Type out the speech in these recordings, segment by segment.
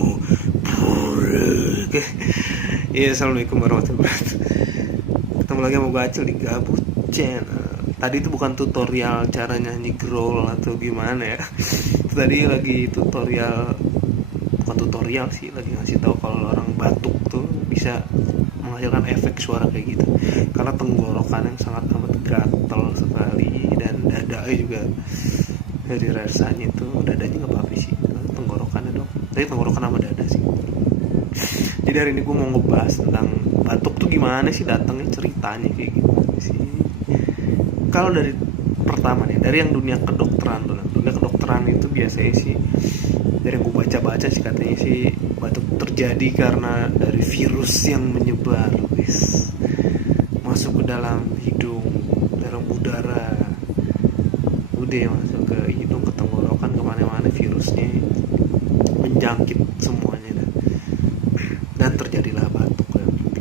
Oke. Iya, assalamualaikum warahmatullahi wabarakatuh. Ketemu lagi sama gue Acil di Gabut Channel. Tadi itu bukan tutorial cara nyanyi growl atau gimana ya. Tadi lagi tutorial, bukan tutorial sih, lagi ngasih tahu kalau orang batuk tuh bisa menghasilkan efek suara kayak gitu. Karena tenggorokan yang sangat amat gatel sekali dan dadanya juga dari rasanya itu dadanya nggak apa-apa sih, tenggorokannya dong. Tapi tenggorokan sama dada sih. Jadi hari ini gue mau ngebahas tentang batuk tuh gimana sih datangnya, ceritanya kayak gimana sih. Kalau dari pertama nih, dari yang dunia kedokteran tuh, dunia kedokteran itu biasanya sih, dari yang gue baca-baca sih katanya sih batuk terjadi karena dari virus yang menyebar, masuk ke dalam hidung, dalam udara, udah masuk ke hidung, ke tenggorokan, kemana-mana virusnya menjangkit semuanya dan terjadilah batuk.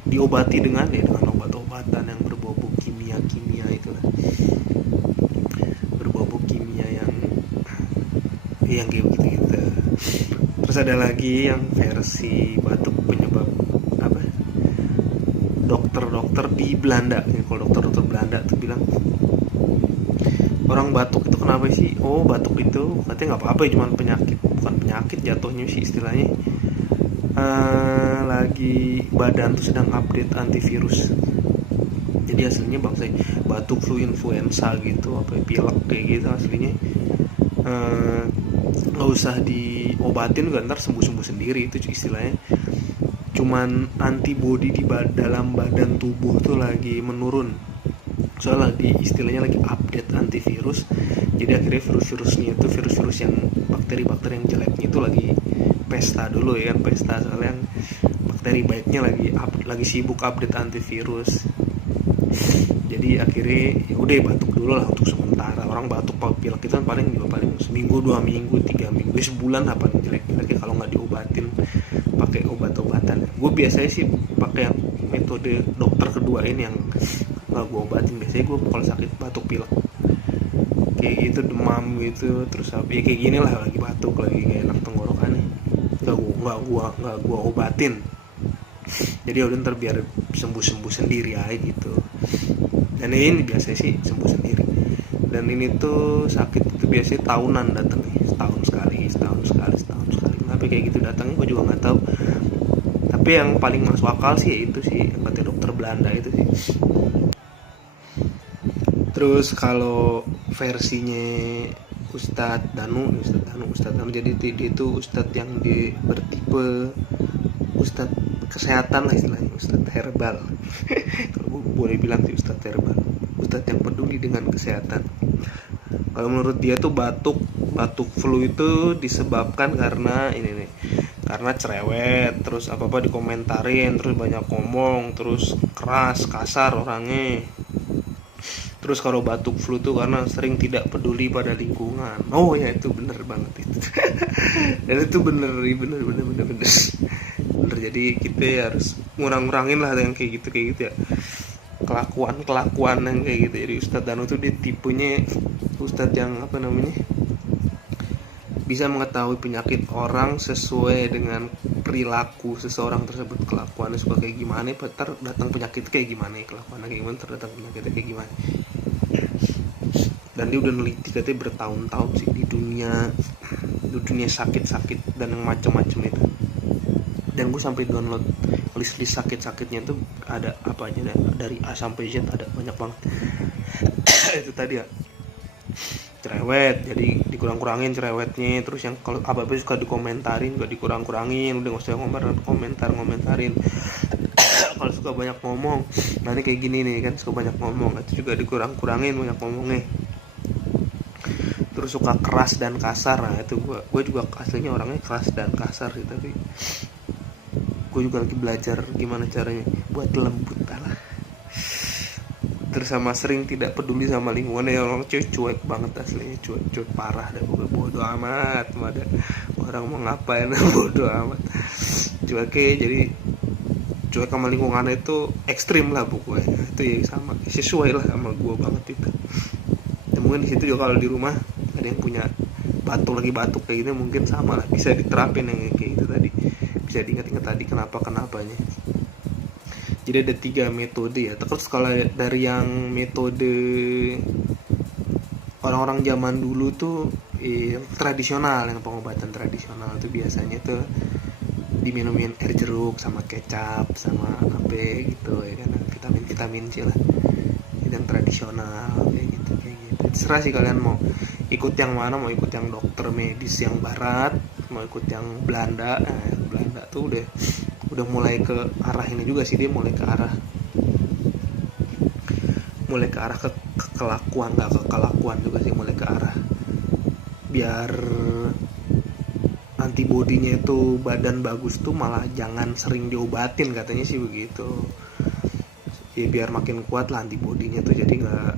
Diobati dengan obat-obatan yang berbau kimia itulah, berbau kimia yang kayak gitu. Terus ada lagi yang versi batuk penyebab apa, dokter di Belanda. Kalau dokter Belanda tuh bilang orang batuk itu kenapa sih? Oh, batuk itu katanya nggak apa-apa, cuma bukan penyakit jatuhnya sih istilahnya. Lagi badan tuh sedang update antivirus. Jadi aslinya bangsa batuk flu influenza gitu, apa pilek kayak gitu aslinya nggak usah diobatin, nggak, ntar sembuh sendiri. Itu istilahnya cuman antibody di dalam badan tubuh tuh lagi menurun, soalnya istilahnya lagi update antivirus. Jadi akhirnya virus-virusnya itu, virus-virus yang bakteri-bakteri yang jeleknya itu lagi pesta dulu ya kan, pesta. Soalnya yang bakteri baiknya lagi sibuk update antivirus. Jadi akhirnya ya udah batuk dulu lah untuk sementara. Orang batuk pilek itu kan paling seminggu, 2 minggu, 3 minggu, sebulan apa jelek-jeleknya kalau nggak diobatin pakai obat-obatan. Gue biasanya sih pakai yang metode dokter kedua ini, yang nggak gue obatin. Biasanya gue kalau sakit batuk pilek kayak gitu, demam gitu, terus ya kayak gini lah, lagi batuk, lagi gak enak tenggorokannya, nggak gua obatin. Jadi udah ntar biar sembuh sendiri aja gitu. Dan ini biasanya sih sembuh sendiri. Dan ini tuh sakit itu biasanya tahunan datangnya, setahun sekali. Kenapa kayak gitu datangnya gue juga nggak tahu. Tapi yang paling masuk akal sih itu sih kata dokter Belanda itu sih. Terus kalau versinya Ustadz Danu, jadi dia itu Ustadz yang bertipe Ustadz kesehatan lah istilahnya, Ustadz herbal. Kalau boleh bilang sih Ustadz herbal, Ustadz yang peduli dengan kesehatan. Kalau menurut dia tuh batuk flu itu disebabkan karena ini nih, karena cerewet, terus apa dikomentarin, terus banyak ngomong, terus keras kasar orangnya. Terus kalau batuk flu tuh karena sering tidak peduli pada lingkungan. Oh ya, itu bener banget itu. Dan itu bener. Jadi kita harus ngurangin lah yang kayak gitu ya. Kelakuan yang kayak gitu. Jadi Ustadz Danu tuh dia tipenya Ustadz yang bisa mengetahui penyakit orang sesuai dengan perilaku seseorang tersebut. Kelakuannya suka kayak gimana, datang penyakit kayak gimana, kelakuannya kayak gimana, datang penyakit kayak gimana. Dan dia udah neliti katanya bertahun-tahun sih di dunia sakit dan yang macam-macam itu. Dan gue sampai download list sakit-sakitnya tuh ada apa aja, dari A sampai Z ada banyak banget. Itu tadi ya, cerewet, jadi dikurang-kurangin cerewetnya. Terus yang kalau apa-apa suka dikomentarin, gak dikurang-kurangin, udah gak usah komentarin. Kalau suka banyak ngomong, nah ini kayak gini nih kan, suka banyak ngomong, itu juga dikurang-kurangin banyak ngomongnya. Terus suka keras dan kasar, nah itu gue juga aslinya orangnya keras dan kasar sih, tapi gue juga lagi belajar gimana caranya buat lembut lah. Terus sama sering tidak peduli sama lingkungan, ya orang cuek banget aslinya, cuek parah dah, bodo amat ada orang mau ngapain, bodo amat cueknya. Jadi cuek sama lingkungan itu ekstrim lah pokoknya. Itu ya sama, sesuai lah sama gue banget itu. Dan mungkin di situ juga kalau di rumah ada yang punya batuk kayak gitu, mungkin sama lah, bisa diterapin yang kayak gitu tadi. bisa diingat-ingat tadi kenapanya. Jadi ada 3 metode ya. Terus kalau dari yang metode orang-orang zaman dulu tuh yang tradisional, yang pengobatan tradisional tuh biasanya tuh diminumin air jeruk sama kecap sama apa gitu ya kan, vitamin C lah. Yang tradisional kayak gitu. Terserah sih kalian mau ikut yang mana, mau ikut yang dokter medis yang barat, mau ikut yang Belanda. Yang Belanda tuh udah mulai ke arah ini juga sih, dia mulai ke arah kekelakuan, nggak kekelakuan juga sih, mulai ke arah biar antibodinya itu badan bagus tuh malah jangan sering diobatin, katanya sih begitu ya, biar makin kuat lah antibodinya tuh, jadi nggak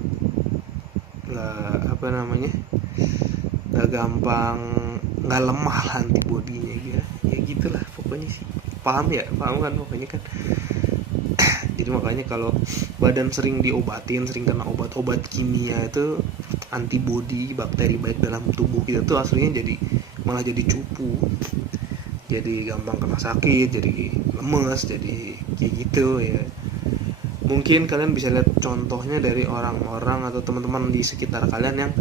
apa namanya, nggak gampang, nggak lemah lah antibodinya ya gitulah pokoknya sih. Paham kan pokoknya kan. Jadi makanya kalau badan sering diobatin, sering kena obat-obat kimia itu, antibodi bakteri baik dalam tubuh kita tuh aslinya malah jadi cupu, jadi gampang kena sakit, jadi lemes, jadi kayak gitu ya. Mungkin kalian bisa lihat contohnya dari orang-orang atau teman-teman di sekitar kalian yang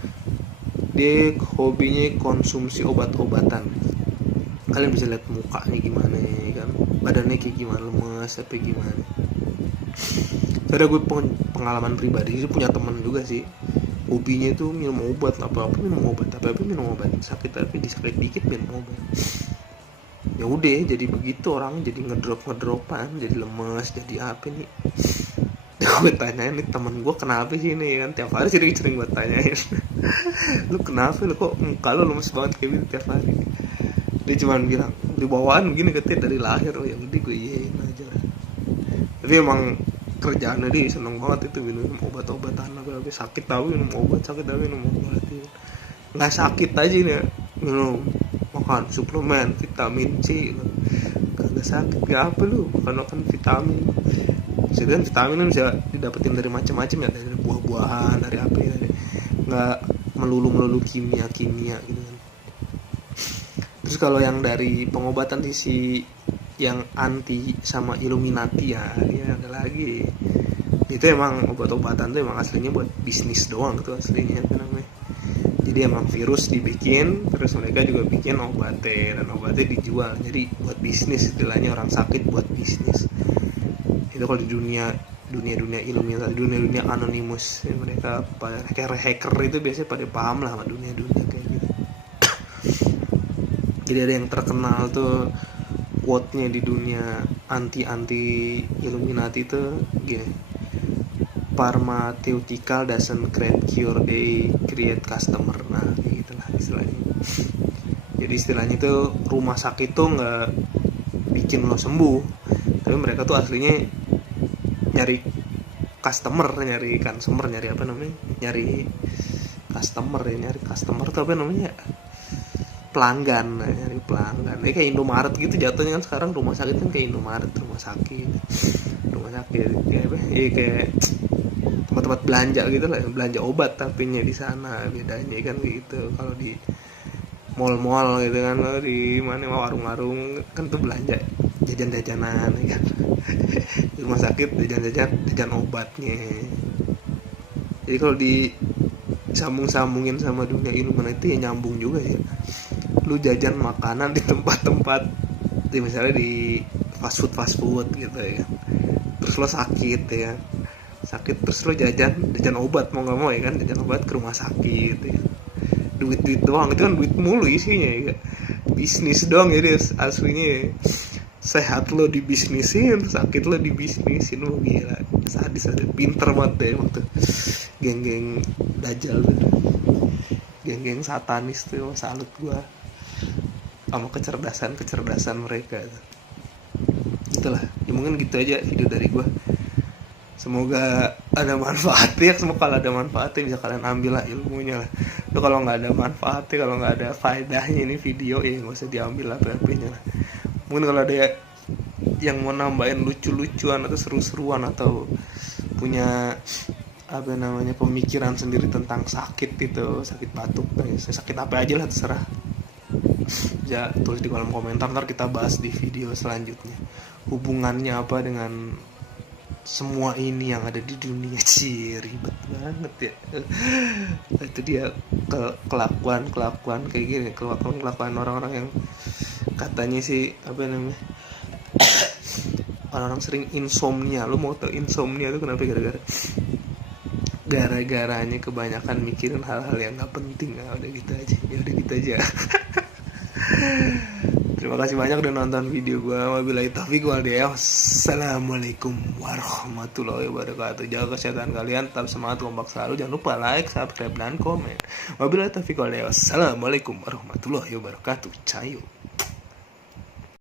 dia hobinya konsumsi obat-obatan. Kalian bisa lihat mukanya gimana ya kan, badannya kayak gimana, lemes apa gimana. Ada gue pengalaman pribadi sih, punya temen juga sih, hobinya itu minum obat, apa-apa minum obat, sakit tapi disakit dikit minum obat. Ya udah jadi begitu, orang jadi ngedropan, jadi lemes, jadi apa nih. Gue tanyain nih temen gue, kenapa sih ini kan, tiap hari sering gue tanyain lu kenapa, lu kok muka lu lemes banget kayak gitu tiap hari. Dia cuma bilang di bawaan begini katanya dari lahir. Oh ya udah gue iyain aja. Tapi emang kerjaannya dia seneng banget itu minum obat-obatan, apa sakit tapi minum obat, ya. Nggak sakit aja nih minum, makan suplemen vitamin C, nggak sakit ya apa lu makan vitamin. Sedangkan vitamin bisa didapetin dari macam-macam ya, dari buah-buahan, dari apa ya, nggak melulu kimia gitu kan. Terus kalau yang dari pengobatan sisi yang anti sama Illuminati ya, ini ada lagi. Itu emang obat-obatan tuh emang aslinya buat bisnis doang gitu aslinya namanya. Jadi emang virus dibikin, terus mereka juga bikin obatnya, dan obatnya dijual. Jadi buat bisnis istilahnya, orang sakit buat bisnis. Itu kalau di dunia Illuminati, dunia anonimus ya, mereka pada hacker itu biasanya pada paham lah sama dunia kayak gitu. Jadi ada yang terkenal tuh quote-nya di dunia anti Illuminati tuh gini, pharmaceutical doesn't create cure, they create customer. Nah gitulah istilahnya. Jadi istilahnya tuh rumah sakit tuh nggak bikin lo sembuh, tapi mereka tuh aslinya nyari customer tuh apa namanya, pelanggan. Ini kayak Indomaret gitu jatuhnya kan, sekarang rumah sakit kan kayak Indomaret, rumah sakit kayak apa ya, kayak tempat-tempat belanja gitu lah, belanja obat tapi nya di sana bedanya kan gitu. Kalau di mall-mall gitu kan, di mana warung-warung kan tuh belanja jajan-jajanan ya kan. Di rumah sakit jajan obatnya. Jadi kalau disambung-sambungin sama dunia Illuminati ya nyambung juga ya. Lu jajan makanan di tempat-tempat misalnya di fast food gitu ya, terus lo sakit ya, terus lo jajan obat, mau nggak mau ya kan, jajan obat ke rumah sakit ya. Duit doang, itu kan duit mulu isinya ya, bisnis doang. Jadi aslinya ya, sehat lo dibisnisin, sakit lo dibisnisin. Lo gila, sadis, pinter banget deh waktu geng-geng dajal tuh, geng-geng satanis tuh. Salut gua sama kecerdasan mereka. Itulah ya, mungkin gitu aja video dari gua. Semoga ada manfaatnya. Semoga kalau ada manfaatnya bisa kalian ambil lah ilmunya lah. Itu kalau nggak ada manfaatnya, kalau nggak ada faedahnya ini video ya nggak usah diambil apa-apanya lah. Mungkin kalau ada yang mau nambahin lucu-lucuan atau seru-seruan atau punya apa namanya pemikiran sendiri tentang sakit itu, sakit batuk, sakit apa aja lah terserah. Ya tulis di kolom komentar, ntar kita bahas di video selanjutnya. Hubungannya apa dengan semua ini yang ada di dunia. Ribet banget ya. Itu dia kelakuan kayak gini, kelakuan orang-orang yang katanya sih apa namanya, orang-orang sering insomnia. Lu mau tau insomnia itu kenapa? Gara-garanya kebanyakan mikirin hal-hal yang nggak penting. Nah, udah gitu aja. Terima kasih banyak udah nonton video gue. Wabillahi taufiq wal hidayah. Assalamualaikum warahmatullahi wabarakatuh. Jaga kesehatan kalian, tetap semangat, kompak selalu. Jangan lupa like, subscribe, dan komen. Wabillahi taufiq wal hidayah. Assalamualaikum warahmatullahi wabarakatuh. Cayo.